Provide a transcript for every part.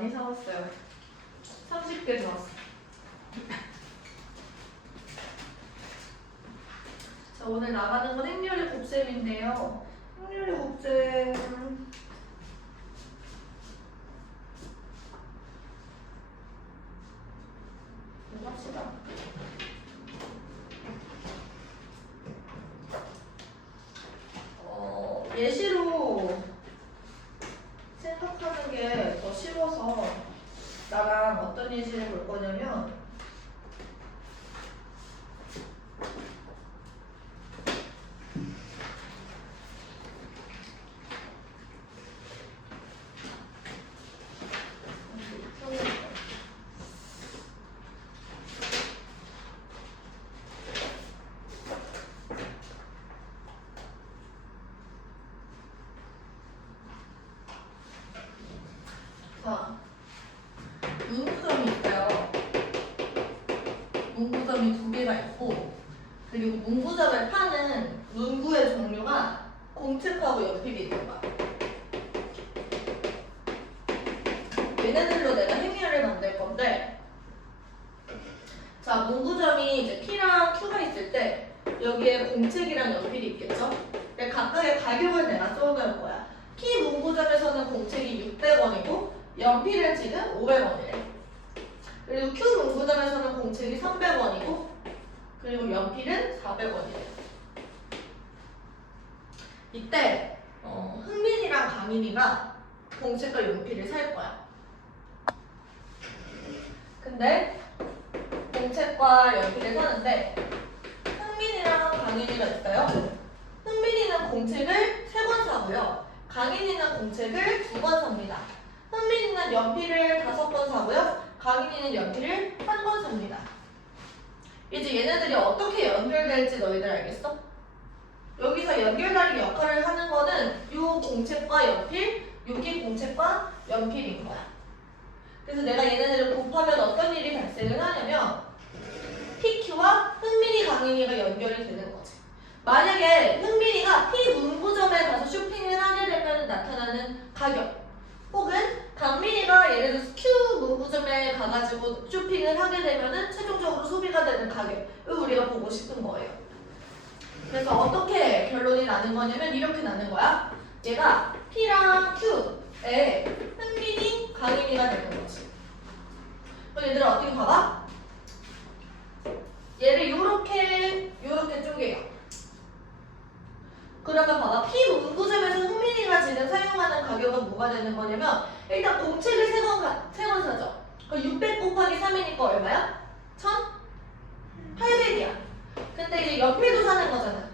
많이 사왔어요. 30개 사왔어. 자, 오늘 나가는 건 행렬의 곱셈인데요. 행렬의 곱셈 합시다. 예시로 생각하는 게 더 쉬워서 나랑 어떤 예시를 볼 거냐면 자, 문구점이 있어요. 문구점이 두 개가 있고, 그리고 문구점을 파는 문구의 종류가 공책하고 연필이 있는 거야. 얘네들로 내가 행렬을 만들 건데, 자, 문구점이 이제 P랑 Q가 있을 때 여기에 공책이랑 연필이 있겠죠? 각각의 가격을 내가 써놓을 거야. P 문구점에서는 공책이 600원이고 연필은 지금 500원이래. 그리고 Q 문구점에서는 공책이 300원이고 그리고 연필은 400원이래. 이때 흥민이랑 강인이가 공책과 연필을 살 거야. 근데 공책과 연필을 사는데 흥민이랑 강인이가 있어요. 흥민이는 공책을 3권 사고요. 강인이는 공책을 2권 삽니다. 흥민이는 연필을 5권 사고요. 강인이는 연필을 1권 삽니다. 이제 얘네들이 어떻게 연결될지 너희들 알겠어? 여기서 연결다리 역할을 하는 거는 요 공책과 연필, 여기 공책과 연필인 거야. 그래서 내가 얘네들을 곱하면 어떤 일이 발생을 하냐면 PQ와 흥민이, 강인이가 연결이 되는 거지. 만약에 흥민이가 P 문구점에 가서 쇼핑을 하게 되면 나타나는 가격, 혹은 강민이가 예를 들어서 Q 문구점에 가가지고 쇼핑을 하게 되면은 최종적으로 소비가 되는 가격을 우리가 보고 싶은 거예요. 그래서 어떻게 결론이 나는 거냐면 이렇게 나는 거야. 얘가 P랑 Q에 흥민이, 강인이가 되는 거지. 그럼 얘들아 어떻게 봐봐? 얘를 요렇게 쪼개요. 그러면 봐봐. P 문구점에서 흥민이가 지금 사용하는 가격은 뭐가 되는 거냐면 일단 공책을 3권 사죠. 그럼 600 곱하기 3이니까 얼마야? 1,800이야. 근데 이제 연필도 사는 거잖아.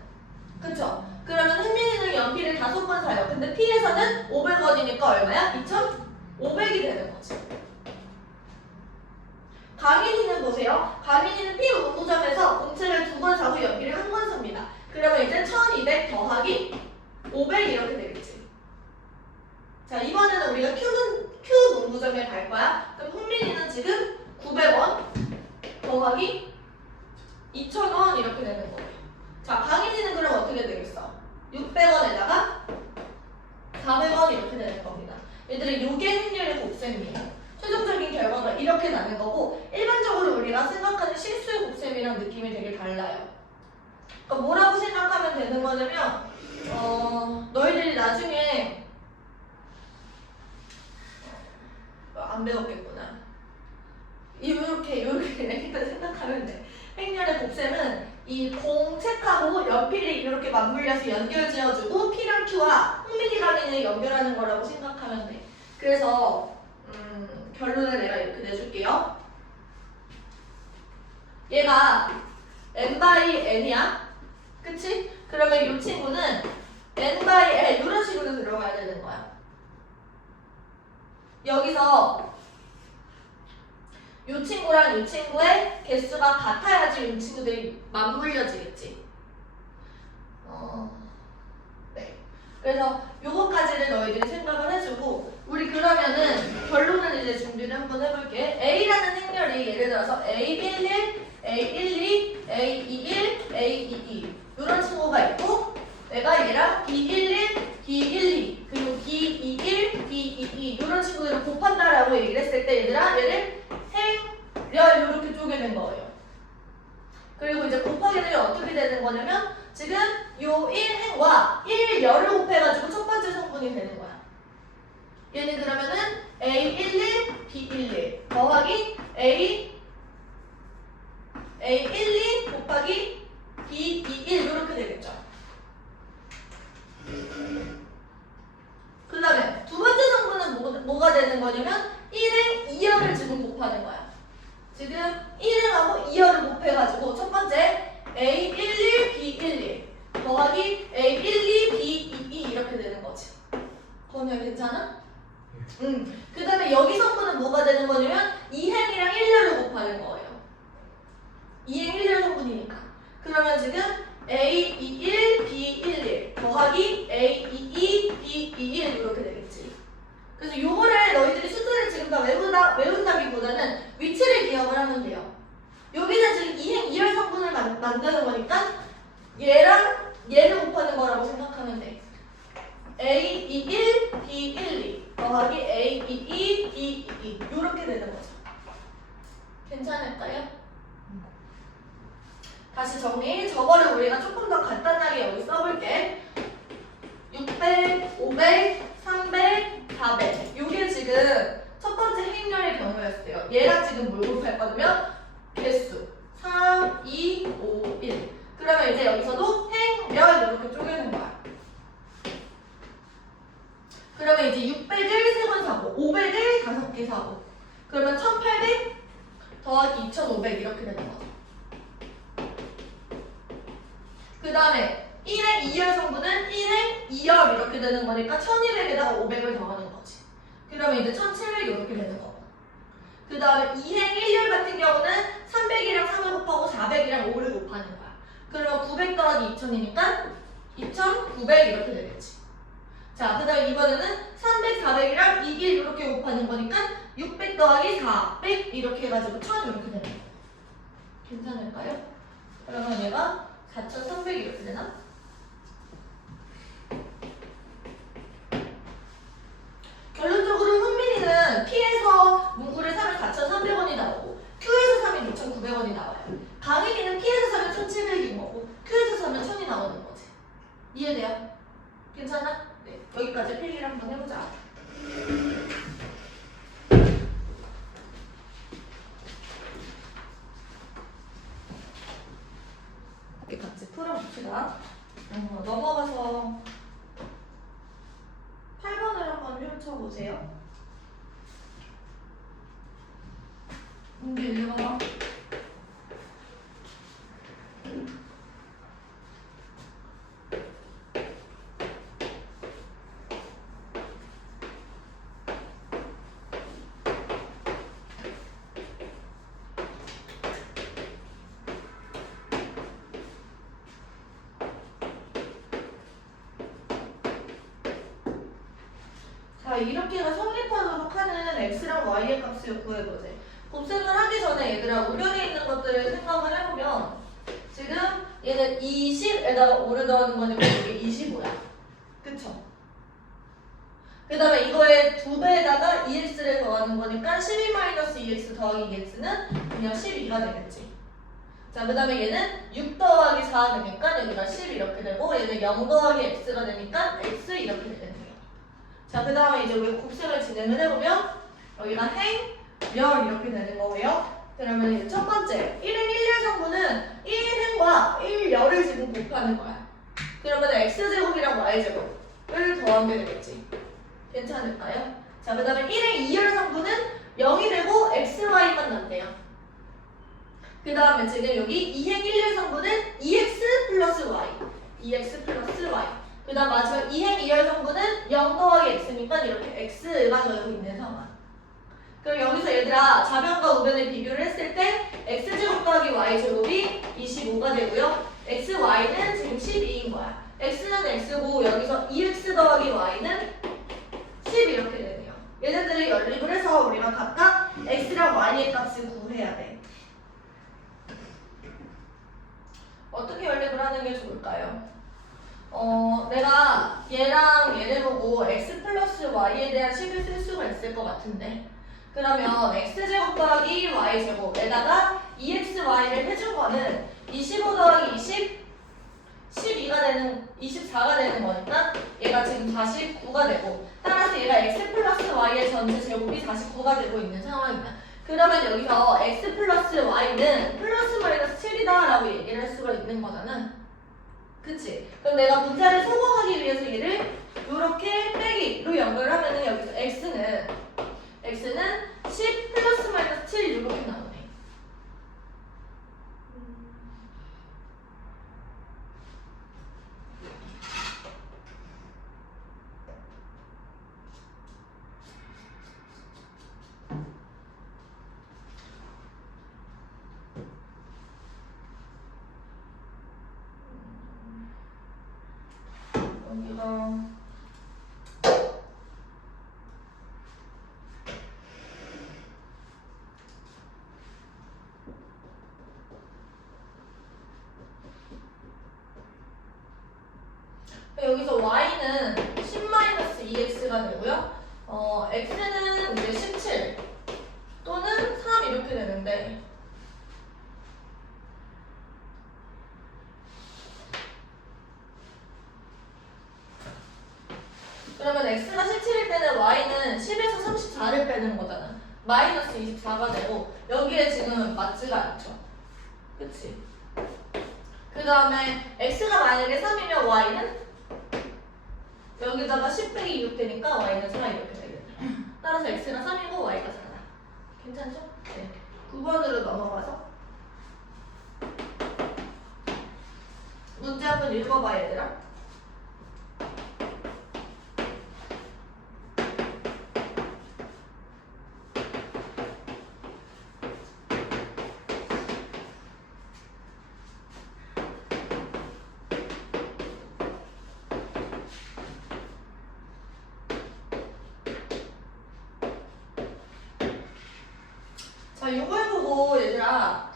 그쵸? 그러면 흥민이는 연필을 5권 사요. 근데 P에서는 500원이니까 얼마야? 2,500이 되는 거지. 강인이는 보세요. 강인이는 P 문구점에서 공책을 2권 사고 연필을 1권 삽니다. 그러면 이제 1200 더하기 500 이렇게 되겠지. 자, 이번에는 우리가 Q 문구점에 갈 거야. 그럼 흥민이는 지금 900원 더하기 2000원 이렇게 되는 거예요. 자, 강인이는 그럼 어떻게 되겠어? 600원에다가 400원 이렇게 되는 겁니다. 얘들은 요게 행렬의 곱셈이에요. 최종적인 결과가 이렇게 나는 거고 일반적으로 우리가 생각하는 실수의 곱셈이랑 느낌이 되게 달라요. 그러니까 뭐라고 생각하면 되는 거냐면 너희들이 나중에 안 배웠겠구나. 이렇게 일단 생각하면 돼. 행렬의 곱셈은 이 공책하고 연필이 이렇게 맞물려서 연결 지어주고 P랑 Q와 흥민이, 강인을 연결하는 거라고 생각하면 돼. 그래서 결론을 내가 이렇게 내줄게요. 얘가 n by n이야. 그치? 그러면 이 친구는 n by n 이런 식으로 들어가야 되는 거야. 여기서 이 친구랑 이 친구의 개수가 같아야지 이 친구들이 맞물려지겠지. 네. 그래서 요거까지를 너희들이 생각을 해주고 우리 그러면은 결론을 이제 준비를 한번 해볼게. A라는 행렬이 예를 들어서 A11, A12, A21, A22 이런 친구가 있고 내가 얘랑 B11, B12 그리고 B21, B22 이런 친구들을 곱한다라고 얘기를 이랬을 때 얘들아 얘를 행, 열 이렇게 쪼개는 거예요. 그리고 이제 곱하기는 어떻게 되는 거냐면 지금 요 1행과 1열을 곱해가지고 첫 번째 성분이 되는 거야. 얘는 그러면은 A11, B11 더하기 A12 곱하기 B21 이렇게 되겠죠. 그 다음에 두 번째 성분은 뭐가 되는 거냐면 1행 2열을 지금 곱하는 거야. 지금 1행하고 2열을 곱해가지고 첫 번째 A11, B11 더하기 A12, B22 이렇게 되는 거지. 건우야 괜찮아? 그 다음에 여기 성분은 뭐가 되는 거냐면 2행이랑 1열을 곱하는 거예요. 2행 1열 성분이니까. 그러면 지금 A21, B11 더하기 A22, B21 이렇게 되겠지. 그래서 요거를 너희들이 숫자를 지금 다 외운다기보다는 위치를 기억을 하면 돼요. 여기는 지금 2행 2열 성분을 만드는 거니까 얘랑 얘를 곱하는 거라고 생각하면 돼. A21, B12 더하기 A22, B22 이렇게 되는 거죠. 괜찮을까요? 다시 정리. 저거를 우리가 조금 더 간단하게 여기 써볼게. 600, 500, 300, 400 요게 지금 첫 번째 행렬의 경우였어요. 얘랑 지금 뭘 곱할 거냐면 개수 3, 2, 5, 1 그러면 이제 여기서도 행렬 이렇게 쪼개는 거야. 그러면 이제 600을 3번 사고 500을 5개 사고 그러면 1800 더하기 2500 이렇게 되는 거죠. 그 다음에 1행 2열 성분은 1행 2열 이렇게 되는 거니까 1200에다가 500을 더하는 거지. 그러면 이제 1700 이렇게 되는 거고. 그 다음에 2행 1열 같은 경우는 300이랑 3을 곱하고 400이랑 5를 곱하는 거야. 그러면 900 더하기 2000이니까 2900 이렇게 되겠지. 자, 그 다음에 이번에는 300, 400이랑 2길 이렇게 곱하는 거니까 600 더하기 400 이렇게 해가지고 1000 이렇게 되는 거야. 괜찮을까요? 그러면 얘가 4300 이렇게 되나? 결론적으로 흥민이는 P에서 문구를 사면 4,300원이 나오고 Q에서 사면 6,900원이 나와요. 강희이는 P에서 사면 1,700인 거고 Q에서 사면 1,000이 나오는 거지. 이해돼요? 괜찮아? 네, 여기까지 필기를 한번 해보자. 이렇게 같이 풀어봅시다. 넘어가서 8번을 한번 펼쳐보세요. 문제 읽어봐. 자, 이렇게가 성립하도록 하는 x랑 y의 값을 구해보세요. 곱셈을 하기 전에 얘들아 우변에 있는 것들을 생각을 해보면 지금 얘는 20에다가 5를 더하는 거니까 이게 25야. 그쵸? 그 다음에 이거에 2배에다가 2x를 더하는 거니까 12-2x 더하기 2x는 그냥 12가 되겠지. 자, 그 다음에 얘는 6 더하기 4가 되니까 여기가 10 이렇게 되고 얘는 0 더하기 x가 되니까 x 이렇게 되는 거예요. 자, 그 다음에 이제 우리 곱셈을 진행을 해보면 여기가 행, 열 이렇게 되는 거고요. 그러면 이제 첫 번째 1행 1열 성분은 1행과 1열을 지금 곱하는 거야. 그러면 x제곱이랑 y제곱을 더하면 되겠지. 괜찮을까요? 자, 그 다음에 1행 2열 성분은 0이 되고 xy만 남대요. 그 다음에 지금 여기 2행 1열 성분은 2x 플러스 y 2x 플러스 y 그 다음 마지막 2행 2열 성분은 0 더하기 x니까 이렇게 x가 더하고 있는 상황. 그럼 여기서 얘들아 좌변과 우변을 비교를 했을 때 x제곱 더하기 y제곱이 25가 되고요. xy는 지금 12인 거야. x는 x고 여기서 2x 더하기 y는 10 이렇게 되네요. 얘네들을 연립을 해서 우리가 각각 x랑 y의 값을 구해야 돼. 어떻게 연립을 하는 게 좋을까요? 내가 얘랑 얘를 보고 x 플러스 y에 대한 식을 쓸 수가 있을 것 같은데 그러면 x제곱 더하기 y제곱에다가 2xy를 해준 거는 25 더하기 20, 12가 되는, 24가 되는 거니까 얘가 지금 49가 되고, 따라서 얘가 x 플러스 y의 전체 제곱이 49가 되고 있는 상황이다. 그러면 여기서 x 플러스 y는 플러스 마이너스 7이다 라고 얘기를 할 수가 있는 거잖아. 그치? 그럼 내가 문자를 소거하기 위해서 얘를 이렇게 빼기로 연결을 하면은 여기서 x는 10 플러스 마이너스 7 이렇게 나오네. 여기가 여기서 y는 10-2x가 되고요. x는 이제 17 또는 3 이렇게 되는데, 그러면 x가 17일 때는 y는 10에서 34를 빼는 거잖아. 마이너스 24가 되고, 여기에 지금 맞지가 않죠. 그치? 그 다음에 x가 만약에 3이면 y는 여기다가 10 빼기 6 되니까 y는 4 이렇게 되겠네. 따라서 x가 3이고 y가 4다. 괜찮죠? 네. 9번으로 넘어가서 문제 한번 읽어봐 얘들아. 자, 이걸 보고 얘들아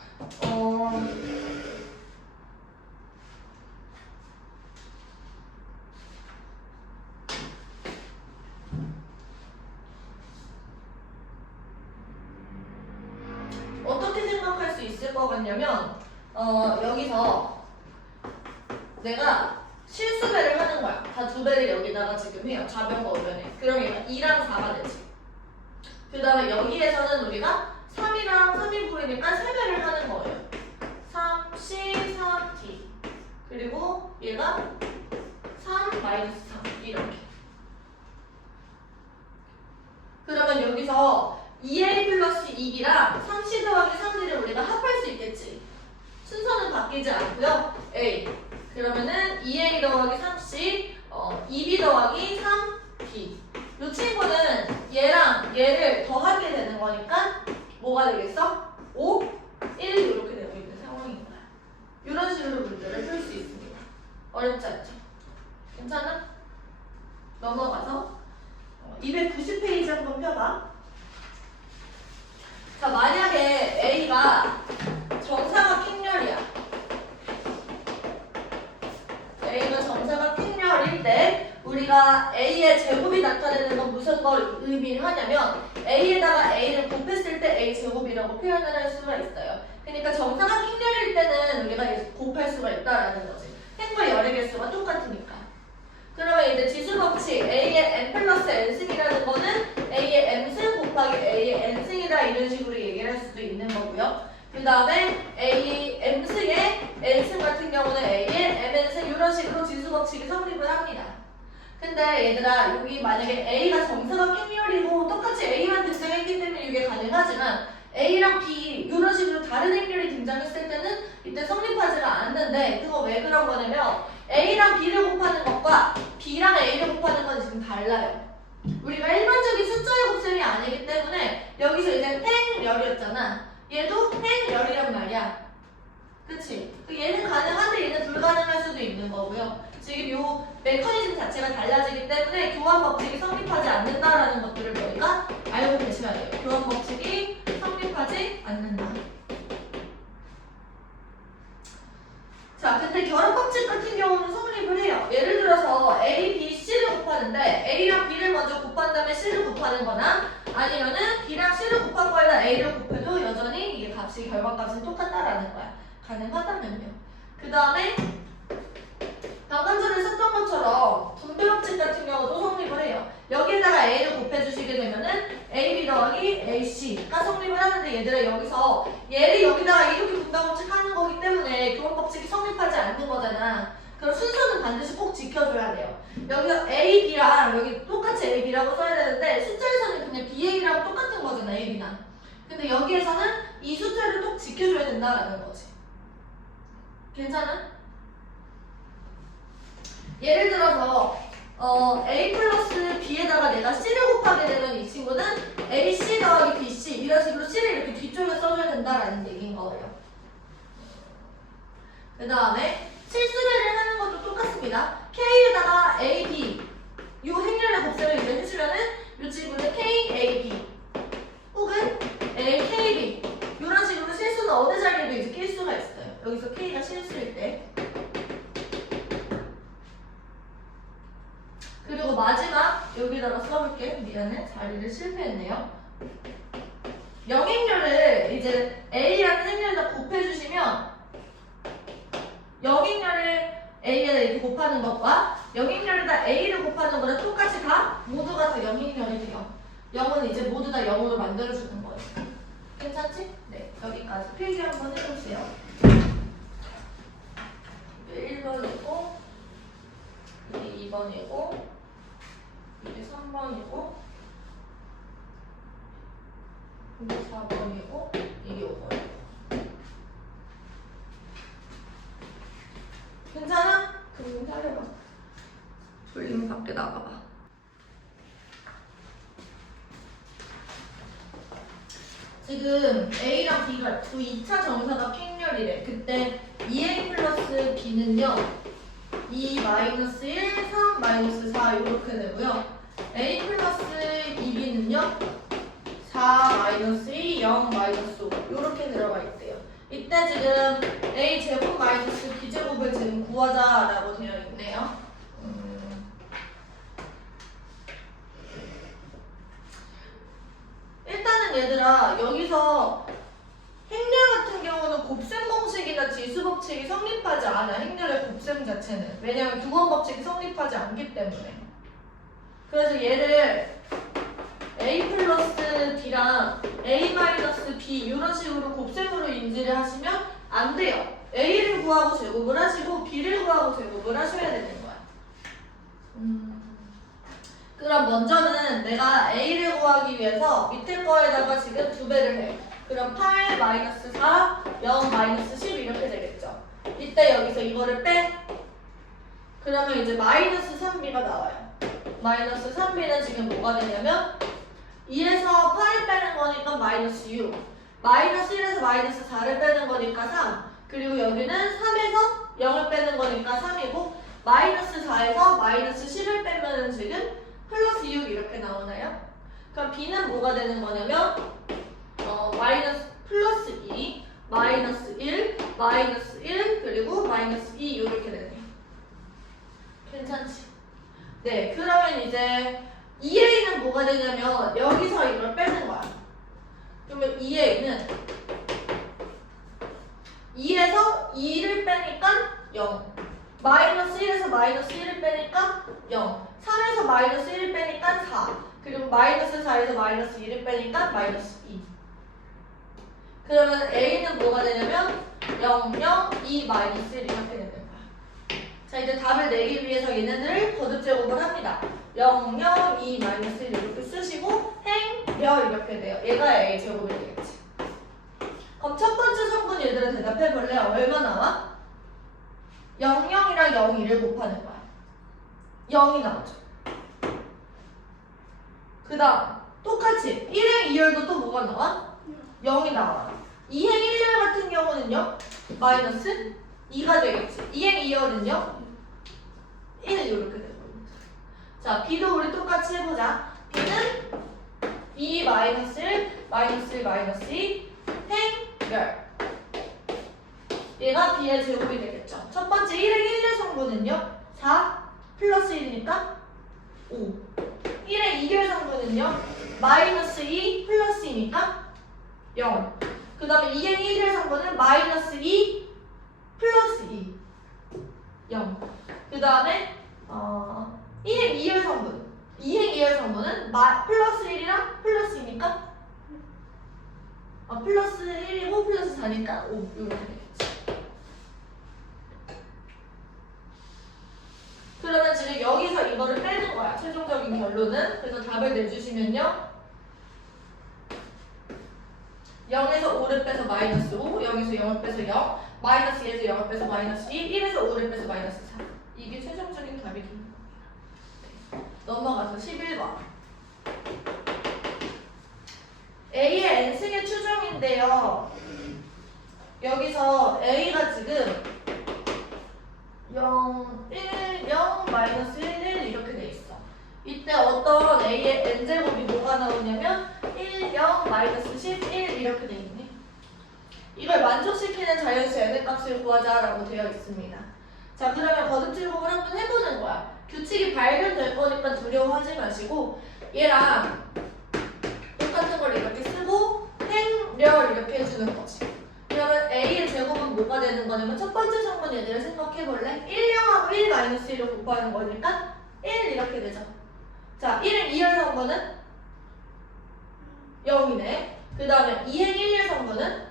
어떻게 생각할 수 있을 것 같냐면 여기서 내가 실수배를 하는 거야. 다 두 배를 여기다가 지금 해요. 좌변과 우변에. 그럼 얘가 2랑 4가 되지. 그 다음에 여기에서는 우리가 3이랑 3이 보이니까 3배를 하는 거예요. 3C, 3D. 그리고 얘가 3 마이너스 3 이렇게. 그러면 여기서 2A 플러스 2B랑 3C 더하기 3D를 우리가 합할 수 있겠지. 순서는 바뀌지 않고요. A. 그러면은 2A 더하기 3C, 2B 더하기 3B. 이 친구는 얘랑 얘를 더하게 되는 거니까 뭐가 되겠어? 5, 1 이렇게 되고 있는 상황인 거야. 이런 식으로 문제를 풀 수 있습니다. 어렵지 않죠? 괜찮아? 넘어가서 290페이지 한번 펴봐. 자, 만약에 A가 정사각행렬이야. A가 정사각행렬일 때 우리가 A의 제곱이 나타내는 건 무슨 걸 의미를 하냐면 A에다가 A를 곱했을 때 A 제곱이라고 표현을 할 수가 있어요. 그러니까 정사각행렬일 때는 우리가 곱할 수가 있다라는 거지. 행과 열의 개수가 똑같으니까. 그러면 이제 지수법칙 A의 n 플러스 n승이라는 거는 A의 m승 곱하기 A의 n승이다 이런 식으로 얘기를 할 수도 있는 거고요. 그 다음에 A m승의 n승 같은 경우는 A의 mn승 이런 식으로 지수법칙이 성립을 합니다. 근데 얘들아 여기 만약에 A가 정사각행렬이고 똑같이 A만 등장했기 때문에 이게 가능하지만 A랑 B 이런 식으로 다른 행렬이 등장했을 때는 이때 성립하지가 않는데 그거 왜 그런 거냐면 A랑 B를 곱하는 것과 B랑 A를 곱하는 건 지금 달라요. 우리가 일반적인 숫자의 곱셈이 아니기 때문에 여기서 이제 행렬이었잖아. 얘도 행렬이란 말이야. 그치? 얘는 가능한데 얘는 불가능할 수도 있는 거고요. 지금 요 메커니즘 자체가 달라지기 때문에 교환 법칙이 성립하지 않는다라는 것들을 저희가 알고 계셔야 돼요. 교환 법칙이 성립하지 않는다. 자, 근데 결합 법칙 같은 경우는 성립을 해요. 예를 들어서 A, B, C를 곱하는데 A랑 B를 먼저 곱한 다음에 C를 곱하는 거나 아니면은 B랑 C를 결과값은 똑같다라는 거야. 가능하다면요. 그 다음에 방금 전에 썼던 것처럼 분배 법칙 같은 경우도 성립을 해요. 여기에다가 A를 곱해주시게 되면은 AB 더하기 AC가 성립을 하는데 얘들아 여기서 얘를 여기다가 이렇게 분배 법칙 하는 거기 때문에 교원 법칙이 성립하지 않는 거잖아. 그럼 순서는 반드시 꼭 지켜줘야 돼요. 여기서 A, B랑 여기 똑같이 A, B라고 써야 되는데 숫자에서는 그냥 B, A랑 똑같은 거잖아, A, B랑. 근데 여기에서는 이 숫자를 꼭 지켜줘야 된다라는 거지. 괜찮아? 예를 들어서 A 플러스 B에다가 내가 C를 곱하게 되면 이 친구는 AC 더하기 BC 이런 식으로 C를 이렇게 뒤쪽에 써줘야 된다라는 얘기인 거예요. 그 다음에 실수배를 하는 것도 똑같습니다. K에다가 AB 이 행렬의 곱셈을 이제 해주면은 이 친구는 KAB 혹은 LKB 이런 식으로 실수는 어느 자리에도 이제 낄 수가 있어요. 여기서 K가 실수일 때. 그리고 마지막 여기다가 써볼게. 미안해. 자리를 실패했네요. 영행렬을 이제 A라는 행렬에다 곱해주시면 영행렬을 A에다 이렇게 곱하는 것과 영행렬에다 A를 곱하는 거랑 똑같이 다 모두가 다 영행렬이 돼요. 0은 이제 모두 다 0으로 만들어주는 거예요. 괜찮지? 네. 여기까지 필기 한번 해보세요. 1번이고 이게 2번이고 이게 3번이고 이게 4번이고 이게 5번이고 괜찮아? 그럼 살려봐. 졸리면 밖에 나가봐. 지금 A랑 B가 두 2차 정사각 행렬이래. 그때 2A 플러스 B는요 2 마이너스 1, 3 마이너스 4 이렇게 되고요. A 플러스 2B는요 4 마이너스 2, 0 마이너스 5 이렇게 들어가 있대요. 이때 지금 A 제곱 마이너스 B 제곱을 지금 구하자라고 되어 있네요. 일단은 얘들아 여기서 행렬 같은 경우는 곱셈 공식이나 지수 법칙이 성립하지 않아. 행렬의 곱셈 자체는. 왜냐면 두번 법칙이 성립하지 않기 때문에. 그래서 얘를 A 플러스 B랑 A 마이너스 B 이런 식으로 곱셈으로 인지를 하시면 안 돼요. A를 구하고 제곱을 하시고 B를 구하고 제곱을 하셔야 되는 거야. 그럼 먼저는 내가 A를 구하기 위해서 밑에 거에다가 지금 2배를 해. 그럼 8 마이너스 4, 0 마이너스 10 이렇게 되겠죠. 이때 여기서 이거를 빼. 그러면 이제 마이너스 3B가 나와요. 마이너스 3B는 지금 뭐가 되냐면 2에서 8을 빼는 거니까 마이너스 6. 마이너스 1에서 마이너스 4를 빼는 거니까 3. 그리고 여기는 3에서 0을 빼는 거니까 3이고 마이너스 4에서 마이너스 10을 빼면은 지금 플러스 6 이렇게 나오나요? 그럼 B는 뭐가 되는 거냐면 마이너스 플러스 2, 마이너스 1, 마이너스 1, 그리고 마이너스 2 이렇게 되네요. 괜찮지? 네, 그러면 이제 2A는 뭐가 되냐면 여기서 이걸 빼는 거야. 그러면 2A는 2에서 2를 빼니까 0, 마이너스 1에서 마이너스 1을 빼니까 0, 3에서 마이너스 1을 빼니까 4, 그리고 마이너스 4에서 마이너스 2를 빼니까 마이너스 2. 그러면 A는 뭐가 되냐면 0, 0, 2, 마이너스 1 이렇게 되는 거야. 자, 이제 답을 내기 위해서 얘네들을 거듭 제곱을 합니다. 0, 0, 2, 마이너스 1 이렇게 쓰시고 행별 이렇게 돼요. 얘가 A 제곱이 되겠지. 그럼 첫 번째 성분 얘들은 대답해 볼래? 얼마 나와? 0, 0이랑 0, 2를 곱하는 거야. 0이 나오죠. 그 다음 똑같이 1행 2열도 또 뭐가 나와? 0이 나와. 2행 1열 같은 경우는요 마이너스 2가 되겠지. 2행 2열은요 1 이렇게 되고. 자, B도 우리 똑같이 해보자. B는 2 마이너스 1 마이너스 1 마이너스 2 행열. 얘가 B의 제곱이 되겠죠. 첫 번째 1행 1열 성분은요 4 플러스 1이니까 5. 1행 2결 성분은요 마이너스 2 플러스 2니까 0. 그 다음에 2행 1의 성분은 마이너스 2 플러스 2 0. 그 다음에 1행 2의 성분 2행 2의 성분은 플러스 1이랑 플러스 2니까 플러스 1이고 플러스 4니까 5 이렇게 되겠지. 그러면 지금 여기서 이거를 빼는 거야. 최종적인 결론은. 그래서 답을 내주시면요. 0에서 5를 빼서 마이너스 5, 0에서 0을 빼서 0, 마이너스 2에서 0을 빼서 마이너스 2, 1에서 5를 빼서 마이너스 4. 이게 최종적인 답이 되는 겁니다. 넘어가서 11번. A의 n승의 추정인데요. 여기서 A가 지금 0, 1, 0, 마이너스 1, 1 이렇게 돼 있어. 이때 어떤 A의 n제곱이 뭐가 나오냐면 1, 0, 마이너스 10, 1 이렇게 돼 있네. 이걸 만족시키는 자연수 n의 값을 구하자라고 되어 있습니다. 자, 그러면 거듭제곱을 한번 해보는 거야. 규칙이 발견될 거니까 두려워하지 마시고 얘랑 똑같은 걸 이렇게 쓰고 행렬 이렇게 해주는 거지. 그러면 A의 제곱은 뭐가 되는 거냐면 첫 번째 성분 얘들을 생각해볼래? 1, 0하고 1 마이너스 1을 곱하는 거니까 1 이렇게 되죠. 자, 1행 2의 성분은 0이네. 그 다음에 2행 1의 성분은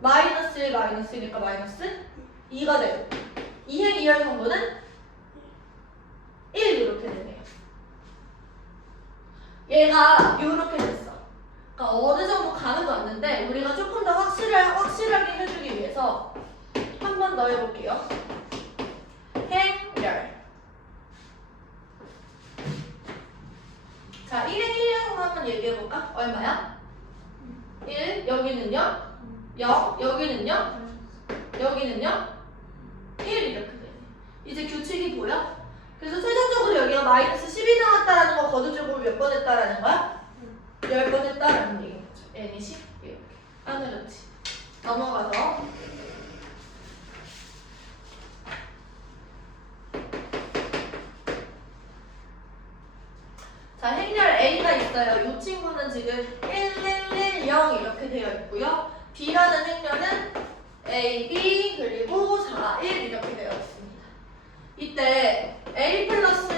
마이너스 1 마이너스 1이니까 마이너스 2가 되고 2행 2의 성분은 1 이렇게 되네요. 얘가 이렇게 됐어. 그러니까 어느 정도 감은 왔는데 우리가 조금 더 확실하게 해주기 위해서 한 번 더 해볼게요. 행렬. 자, 1행 1의 성분 한번 얘기해볼까? 얼마야? 1, 여기는요? 0, 여기는요? 여기는요? 1 이렇게 되네. 이제 규칙이 보여? 그래서 최종적으로 여기가 마이너스 10이 나왔다라는 거 거듭제곱을 몇 번 했다라는 거야? 10번 했다라는 얘기인 거죠. n이 10 이렇게. 안 어렵지? 넘어가서 자, 행렬 A가 있어요. 이 친구는 지금 1, 1, 1, 0 이렇게 되어 있고요. B라는 행렬은 A, B 그리고 4, 1 이렇게 되어 있습니다. 이때 A 플러스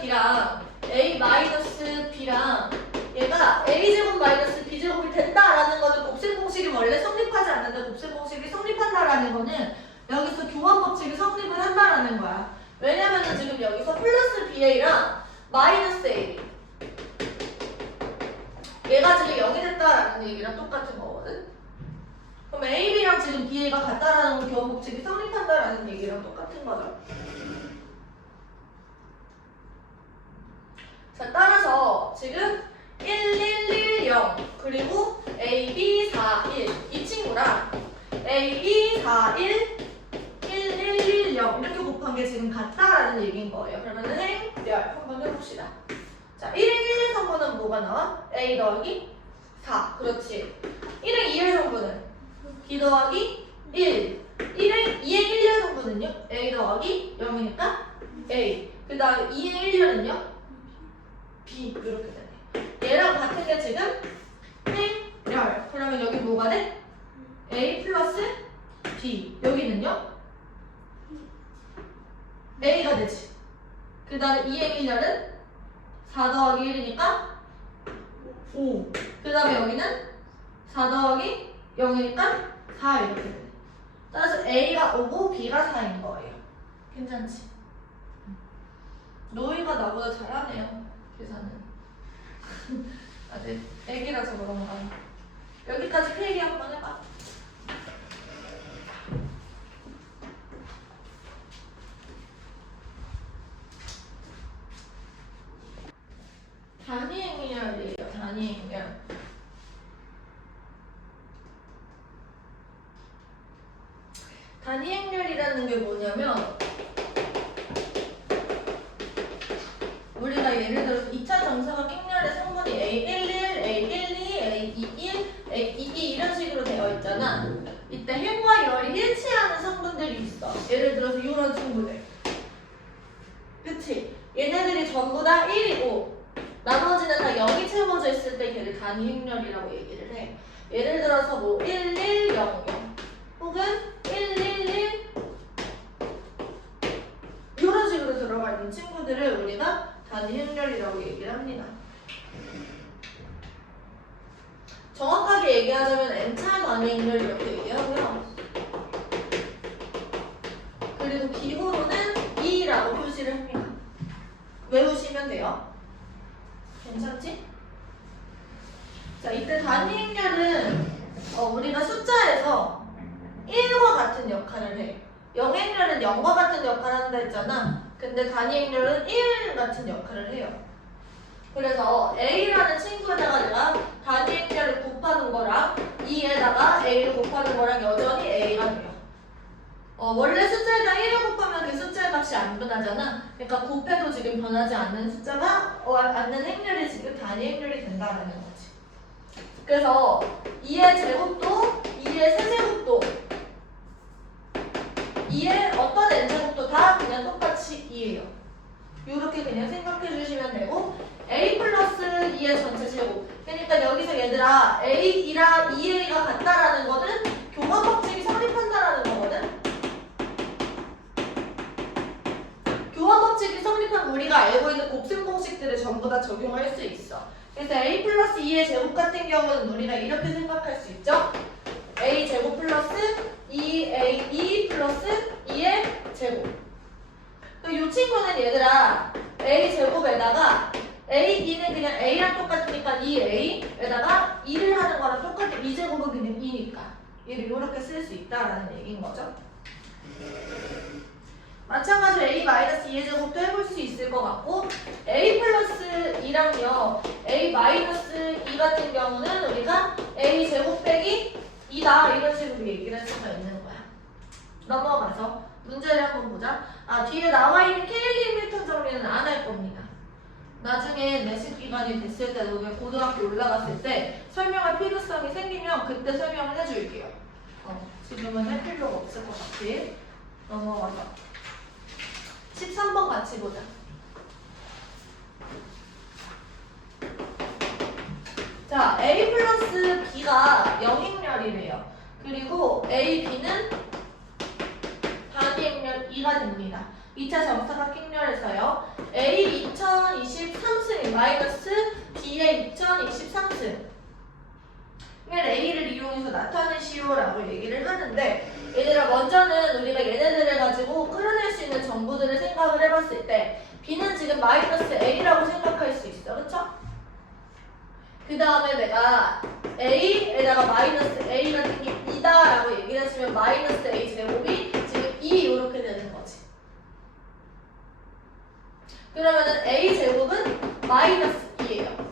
B랑 A 마이너스 B랑 얘가 A제곱 마이너스 B제곱이 된다라는 거는 곱셈 공식이 원래 성립하지 않는데 곱셈 공식이 성립한다라는 거는 여기서 교환 법칙이 성립을 한다라는 거야. 왜냐면은 지금 여기서 플러스 BA랑 마이너스 A 얘가 지금 0이 됐다라는 얘기랑 똑같은 거거든. 그럼 AB랑 지금 BA가 같다라는 건 교환 법칙이 성립한다라는 얘기랑 똑같은 거죠. 자, 따라서 지금 1, 1, 1, 0 그리고 A, B, 4, 1 이 친구랑 A, B, 4, 1, 1, 1, 1, 0 이렇게 곱한 게 지금 같다라는 얘기인 거예요. 그러면은 행렬 한번 해봅시다. 자, 1행 1의 성분은 뭐가 나와? A 더하기 4 그렇지. 1행 2의 성분은 B 더하기 1 2행 1의 성분은요? A 더하기 0이니까 A 그 다음에 2행 1녀는요? B 이렇게 되네. 얘랑 같은 게 지금 행렬. 그러면 여기 뭐가 돼? A 플러스 B. 여기는요? A가 되지. 그 다음에 2행 1녀는 4 더하기 1이니까 5. 그 다음에 여기는 4 더하기 0이니까 4 이렇게 되네. 따라서 A가 5고 B가 4인 거예요. 괜찮지? 노이가 나보다 잘하네요. 계산은. 아직 애기라서 그런가. 여기까지 필기 한번 해봐. 단위 행렬이에요. 단위 행렬. 단위 행렬이라는 게 뭐냐면 우리가 예를 들어서 2차 정사각 행렬의 성분이 A11, A12, A21, A22 이런 식으로 되어 있잖아. 이때 행과 열이 일치하는 성분들이 있어. 예를 들어서 이런 친구들. 그치? 얘네들이 전부 다 1이고 나머지는 다 0이 채워져 있을 때 걔를 단위 행렬이라고 얘기를 해. 예를 들어서 뭐 1100 혹은 111 이런 식으로 들어가 있는 친구들을 우리가 단위 행렬이라고 얘기를 합니다. 정확하게 얘기하자면 n차 단위 행렬 이렇게 얘기하고요. 그리고 기호로는 2라고 표시를 합니다. 외우시면 돼요. 괜찮지? 자, 이때 단위 행렬은 우리가 숫자에서 1과 같은 역할을 해. 영행렬은 0과 같은 역할을 한다 했잖아. 근데 단위 행렬은 1 같은 역할을 해요. 그래서 A라는 친구에다가 내가 단위 행렬을 곱하는 거랑 2에다가 A를 곱하는 거랑 여전히 A가 돼요. 원래 숫자에다 1을 곱하면 그 숫자의 값이 안 변하잖아. 그러니까 곱해도 지금 변하지 않는 숫자가 않는 행렬이 지금 단위 행렬이 된다라는 거지. 그래서 2의 제곱도 2의 세제곱도 2의 어떤 n제곱도 다 그냥 똑같이 2예요. 이렇게 그냥 생각해 주시면 되고 a 플러스 2의 전체 제곱. 그러니까 여기서 얘들아 a이랑 2a가 같다라는 거는 교과 법칙이 성립한다라는 거거든. 교과 법칙이 성립한 우리가 알고 있는 곱셈 공식들을 전부 다 적용할 수 있어. 그래서 a 플러스 2의 제곱 같은 경우는 우리가 이렇게 생각할 수 있죠. a 제곱 플러스 2a 플러스 2의 제곱. 이 친구는 얘들아 a 제곱에다가 a2는 그냥 a랑 똑같으니까 2a에다가 2를 하는 거랑 똑같아. 2제곱은 그냥 2니까 얘를 이렇게 쓸 수 있다라는 얘기인 거죠. 마찬가지로 a-2의 제곱도 해볼 수 있을 것 같고 a 플러스 2랑요 a-2 같은 경우는 우리가 a 제곱 빼기 2다 이런 식으로 얘기를 할 수가 있는 거야. 넘어가서 문제를 한번 보자. 뒤에 나와 있는 K1 밀턴 정리는 안 할 겁니다. 나중에 내신 기간이 됐을 때 너네 고등학교 올라갔을 때 설명할 필요성이 생기면 그때 설명을 해줄게요. 지금은 할 필요가 없을 것 같아. 넘어가서 13번 같이 보자. 자, A 플러스 B가 영행렬이래요. 그리고 A, B는 단위 행렬 2가 됩니다. 2차 정사각행렬에서요. A 2023승 마이너스 B의 2023승 을 A를 이용해서 나타내시오라고 얘기를 하는데 얘들아 먼저는 우리가 얘네들을 가지고 끌어낼 수 있는 정보들을 생각을 해봤을 때 B는 지금 마이너스 A라고 생각할 수 있어. 그쵸? 그 다음에 내가 A에다가 마이너스 A 같은 게 2다 라고 얘기를 했으면 마이너스 A 제곱이 지금 2 이렇게 되는 거지. 그러면은 A 제곱은 마이너스 2예요.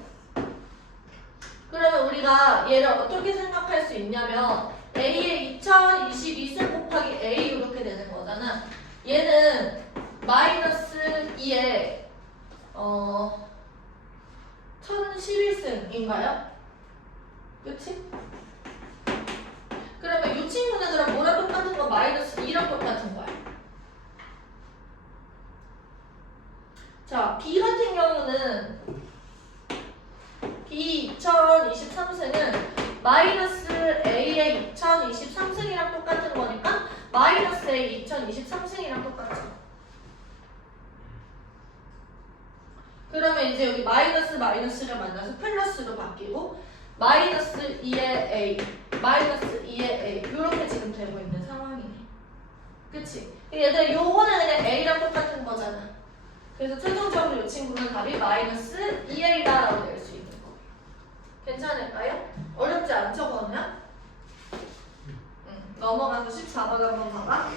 그러면 우리가 얘를 어떻게 생각할 수 있냐면 A의 2022승 곱하기 A 이렇게 되는 거잖아. 얘는 마이너스 2에 1011승인가요? 그치? 그러면 이 친구는 그럼 뭐랑 똑같은 거? 마이너스 2랑 똑같은 거야. 자, B 같은 경우는 B 2023승은 마이너스 A의 2023승이랑 똑같은 거니까 마이너스 A 2023승이랑 똑같죠. 그러면 이제 여기 마이너스가 만나서 플러스로 바뀌고 마이너스 2의 A, 마이너스 2의 A 이렇게 지금 되고 있는 상황이네. 그치? 얘들아 요거는 그냥 A랑 똑같은 거잖아. 그래서 최종적으로 이 친구는 답이 마이너스 2A다라고 낼 수 있는 거. 괜찮을까요? 어렵지 않죠, 그러면? 넘어가서 14번 한번 봐봐.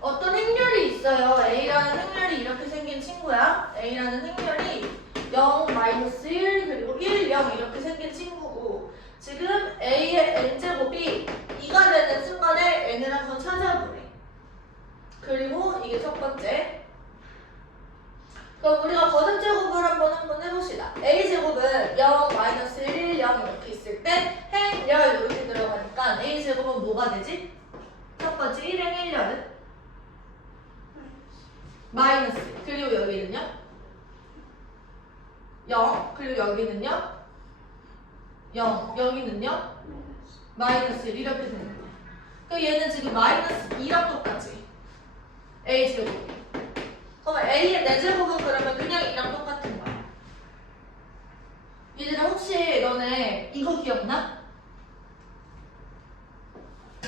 어떤 행렬이 있어요. A라는 행렬이 이렇게 생긴 친구야. A라는 행렬이 0, 마이너스 1, 그리고 1, 0 이렇게 생긴 친구고 지금 A의 n제곱이 2가 되는 순간에 n을 한번 찾아보래. 그리고 이게 첫 번째. 그럼 우리가 거듭제곱을 한번 해봅시다. A제곱은 0, 마이너스 1, 0 이렇게 있을 때 행렬 이렇게 들어가니까 A제곱은 뭐가 되지? 첫 번째 1행 1열은 마이너스. 그리고 여기는요? 0 0, 그리고 여기는요 0, 여기는요 마이너스 1 이렇게 되는 거야. 그럼 얘는 지금 마이너스 2랑 똑같지? a제곱. 그럼 a의 4제곱은 그러면 그냥 2랑 똑같은 거야. 얘들아 혹시 너네 이거 기억나?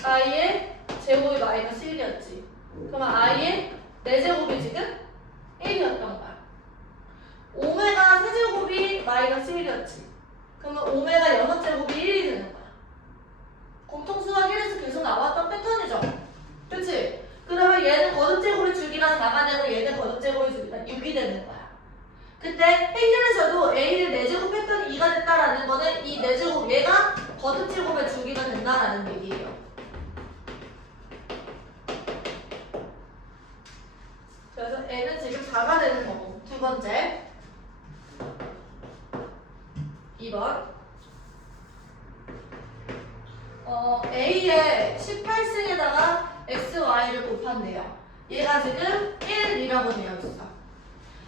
i의 제곱이 마이너스 1이었지. 그러면 i의 4제곱이 지금 1이었던 거야. 오메가 세제곱이 마이너스 1이었지. 그러면 오메가 6제곱이 1이 되는 거야. 공통수학 1에서 계속 나왔던 패턴이죠. 그치? 그러면 얘는 거듭제곱의 주기가 4가 되고 얘는 거듭제곱의 주기가 6이 되는 거야. 그때 행렬에서도 A의 4제곱 패턴이 2가 됐다라는 거는 이 4제곱 얘가 거듭제곱의 주기가 된다라는 얘기예요. 그래서 N은 지금 4가 되는 거고. 두 번째 2번 A의 18승에다가 XY를 곱한대요. 얘가 지금 1이라고 되어 있어.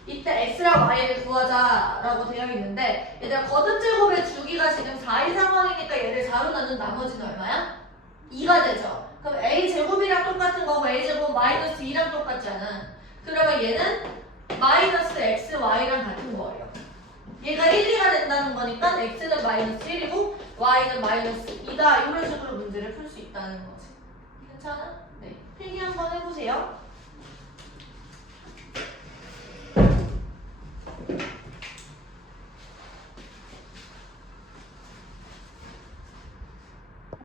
이때 X랑 Y를 구하자라고 되어 있는데 얘들아 거듭제곱의 주기가 지금 4인 상황이니까 얘를 4로 나눈 나머지는 얼마야? 2가 되죠. 그럼 A제곱이랑 똑같은 거고 A제곱 마이너스 2랑 똑같잖아. 그러면 얘는 마이너스 XY랑 같은 거예요. 얘가 1, 2가 된다는 거니까 X는 마이너스 1이고 Y는 마이너스 2다. 이런 식으로 문제를 풀 수 있다는 거지. 괜찮아? 네.